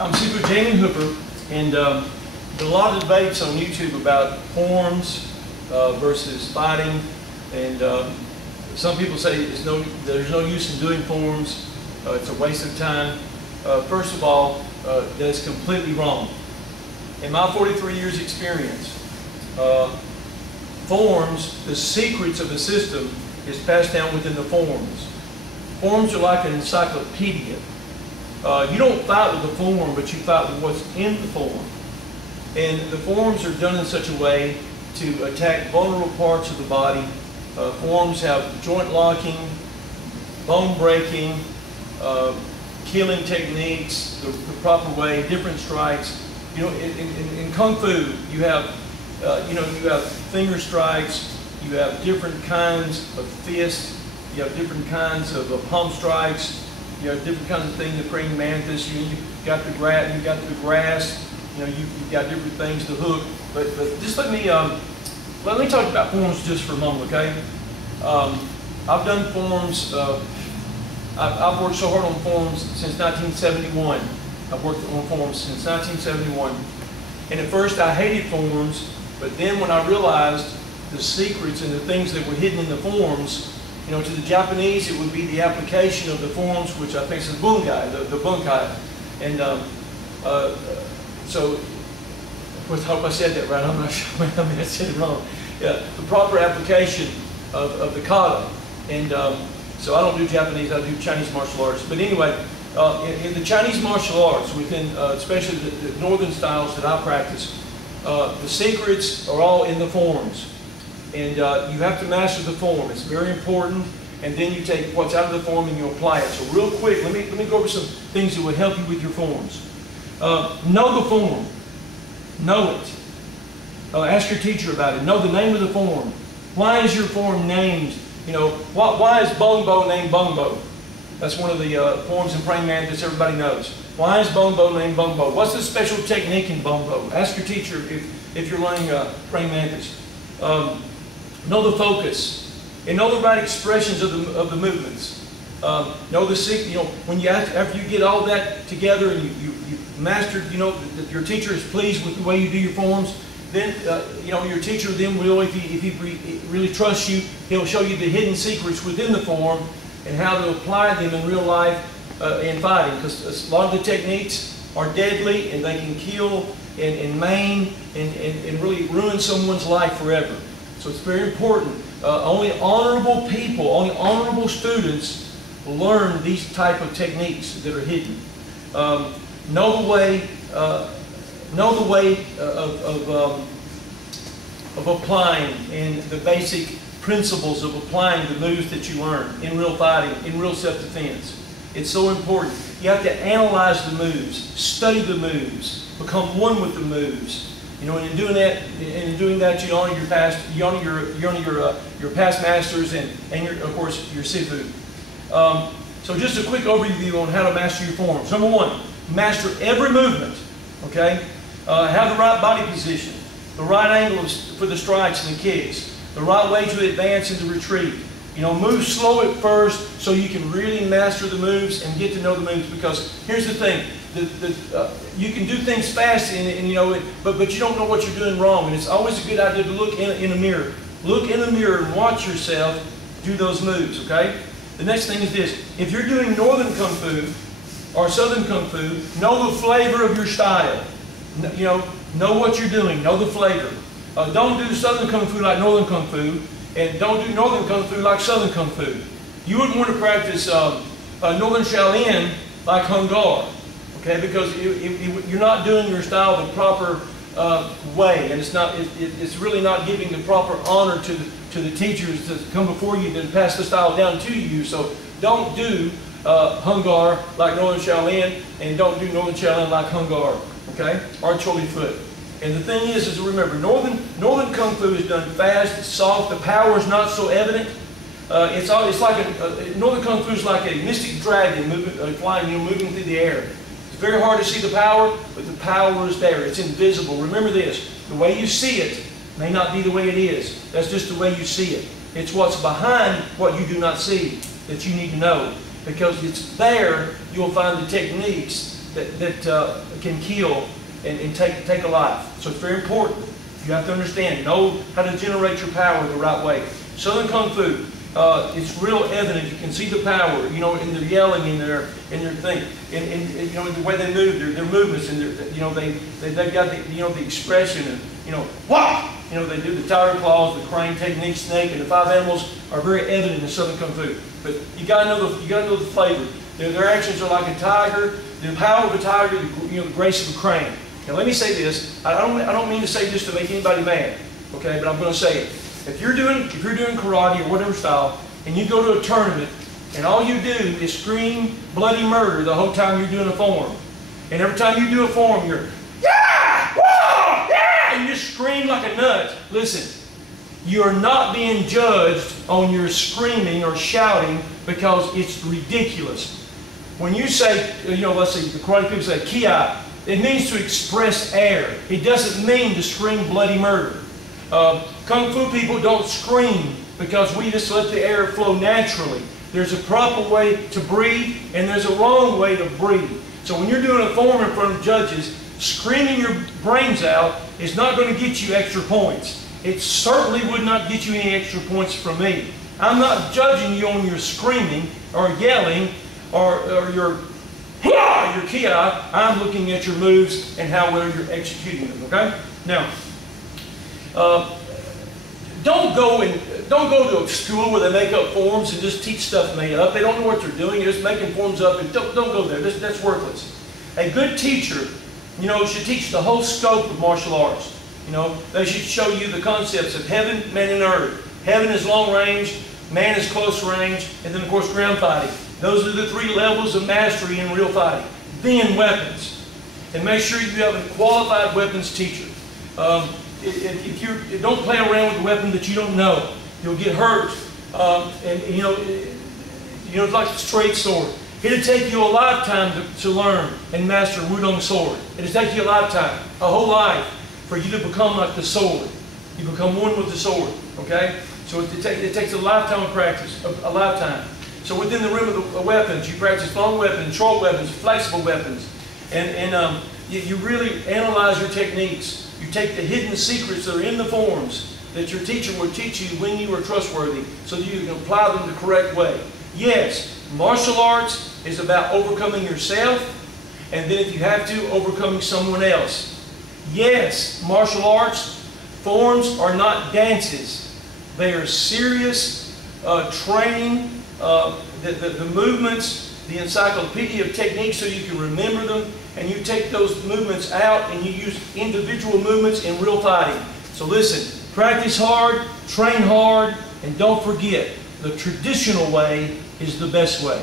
I'm Sifu and there's a lot of debates on YouTube about forms versus fighting, and some people say there's no use in doing forms. It's a waste of time. First of all, that's completely wrong. In my 43 years experience, forms, the secrets of the system is passed down within the forms. Forms are like an encyclopedia. You don't fight with the form, but you fight with what's in the form. And the forms are done in such a way to attack vulnerable parts of the body. Forms have joint locking, bone breaking, killing techniques, the proper way, different strikes. You know, in Kung Fu, you have finger strikes, you have different kinds of fists, you have different kinds of palm strikes, you have different kinds of things, the praying mantis, you've got the grass, you've got different things, the hook. But just let me talk about forms just for a moment, okay? I've done forms. I've worked so hard on forms since 1971. I've worked on forms since 1971. And at first I hated forms, but then when I realized the secrets and the things that were hidden in the forms, to the Japanese it would be the application of the forms, which I think is the bunkai, the bunkai. And so, of course, I hope I said that right. I'm not sure. I mean, I said it wrong. Yeah, the proper application of the kata. And so I don't do Japanese, I do Chinese martial arts. But anyway, in the Chinese martial arts, within especially the northern styles that I practice, the secrets are all in the forms. And you have to master the form. It's very important. And then you take what's out of the form and you apply it. So real quick, let me go over some things that will help you with your forms. Know the form. Know it. Ask your teacher about it. Know the name of the form. Why is your form named? Why is Bongbo named Bongbo? That's one of the forms in praying mantis everybody knows. Why is Bongbo named Bongbo? What's the special technique in Bongbo? Ask your teacher if you're learning praying mantis. Know the focus and know the right expressions of the movements. Know the secret. After you get all that together and you mastered, that your teacher is pleased with the way you do your forms. Then your teacher then will, if he really trusts you, he'll show you the hidden secrets within the form and how to apply them in real life in fighting. Because a lot of the techniques are deadly and they can kill and maim and really ruin someone's life forever. So it's very important. Only honorable people, only honorable students learn these type of techniques that are hidden. Know the way. Know the way of applying and the basic principles of applying the moves that you learn in real fighting, in real self-defense. It's so important. You have to analyze the moves, study the moves, become one with the moves. And in doing that, you honor your past, your past masters and of course your Sifu. So just a quick overview on how to master your forms. Number one, master every movement. Okay. Have the right body position, the right angles for the strikes and the kicks, the right way to advance and to retreat. Move slow at first so you can really master the moves and get to know the moves. Because here's the thing, you can do things fast but you don't know what you're doing wrong. And it's always a good idea to look in a mirror. Look in the mirror and watch yourself do those moves. Okay. The next thing is this: if you're doing Northern Kung Fu or Southern Kung Fu, know the flavor of your style. Know what you're doing. Know the flavor. Don't do Southern Kung Fu like Northern Kung Fu, and don't do Northern Kung Fu like Southern Kung Fu. You wouldn't want to practice Northern Shaolin like Hung Gar, okay? Because you're not doing your style the proper way, and it's really not giving the proper honor to the teachers that come before you that pass the style down to you. So don't do Hung Gar like Northern Shaolin, and don't do Northern Shaolin like Hung Gar, okay? Or Choli Foot. And the thing is remember, Northern Kung Fu is done fast, it's soft, the power is not so evident. It's like Northern Kung Fu is like a mystic dragon flying, moving through the air. It's very hard to see the power, but the power is there. It's invisible. Remember this: the way you see it may not be the way it is. That's just the way you see it. It's what's behind what you do not see that you need to know. Because it's there you'll find the techniques that can kill and take a life. So it's very important. You have to understand, know how to generate your power the right way. Southern Kung Fu, it's real evident. You can see the power, you know, in their yelling, in their thing, and you know, the way they move, their movements, and their, you know, they've got the, you know, the expression of, you know, wah! You know, they do the tiger claws, the crane technique, snake, and the 5 animals are very evident in Southern Kung Fu. But you gotta know the flavor. Their actions are like a tiger, the power of a tiger, you know, the grace of a crane. Now let me say this. I don't mean to say this to make anybody mad, okay? But I'm going to say it. If you're doing karate or whatever style, and you go to a tournament, and all you do is scream bloody murder the whole time you're doing a form, and every time you do a form, you're yeah, whoa, yeah, and you just scream like a nut. Listen, you are not being judged on your screaming or shouting because it's ridiculous. When you say, you know, let's say the karate people say ki, it means to express air. It doesn't mean to scream bloody murder. Kung Fu people don't scream because we just let the air flow naturally. There's a proper way to breathe and there's a wrong way to breathe. So when you're doing a form in front of judges, screaming your brains out is not going to get you extra points. It certainly would not get you any extra points from me. I'm not judging you on your screaming or yelling or your ki. I'm looking at your moves and how well you're executing them. Okay? Now, don't go to a school where they make up forms and just teach stuff made up. They don't know what they're doing. They're just making forms up, and don't go there. That's worthless. A good teacher, you know, should teach the whole scope of martial arts. You know, they should show you the concepts of heaven, man, and earth. Heaven is long range, man is close range, and then of course ground fighting. Those are the 3 levels of mastery in real fighting. Then weapons. And make sure you have a qualified weapons teacher. If you don't play around with a weapon that you don't know, you'll get hurt. And you know, it's like a straight sword. It'll take you a lifetime to learn and master a Wudong sword. It'll take you a lifetime, a whole life, for you to become like the sword. You become one with the sword. Okay? So it takes a lifetime of practice, a lifetime. So within the realm of the weapons, you practice long weapons, short weapons, flexible weapons, and you really analyze your techniques. You take the hidden secrets that are in the forms that your teacher will teach you when you are trustworthy, so that you can apply them the correct way. Yes, martial arts is about overcoming yourself, and then if you have to, overcoming someone else. Yes, martial arts forms are not dances. They are serious training. The movements, the encyclopedia of techniques so you can remember them, and you take those movements out and you use individual movements in real fighting. So listen, practice hard, train hard, and don't forget, the traditional way is the best way.